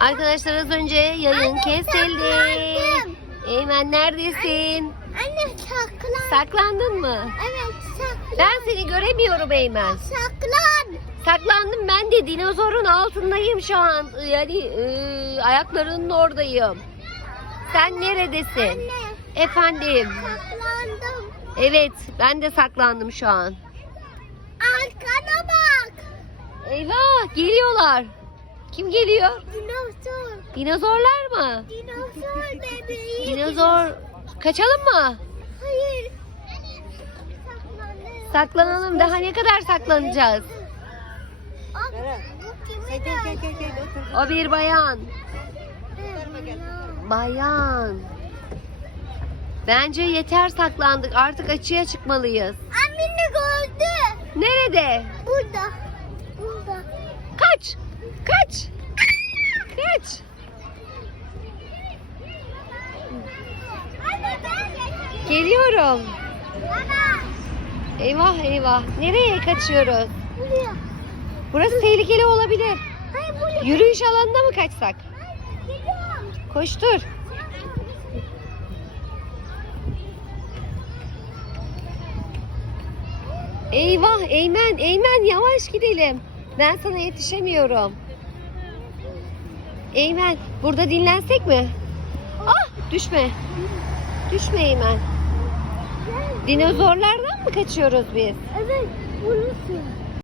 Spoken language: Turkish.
Arkadaşlar az önce yayın Anne, kesildi. saklandım. Eymen neredesin? Anne saklan. Saklandın mı? evet saklan. Ben seni göremiyorum Eymen. Saklan. Saklandım ben de dinozorun altındayım şu an. Yani e, ayaklarının oradayım. Sen neredesin? Anne Efendim. saklandım. Evet ben de saklandım şu an. Arkana bak. Eyvah geliyorlar. Kim geliyor? Dinozor. Dinozorlar mı? Dinozor bebeği. Dinozor. Kaçalım mı? Hayır. Saklanalım. Daha ne kadar saklanacağız? O bir bayan. Bayan. Bence yeter saklandık. Artık açığa çıkmalıyız. Anneni gördü. Nerede? Burada. Burada. Kaç. Kaç. Ben Geliyorum. Eyvah eyvah. Nereye kaçıyoruz? Burası tehlikeli olabilir. Yürüyüş alanına mı kaçsak? Koştur. Eyvah Eymen, Eymen yavaş gidelim. Ben sana yetişemiyorum. Eymen, burada dinlensek mi? Ah, düşme. Düşme Eymen. Dinozorlardan mı kaçıyoruz biz? Evet. Burası.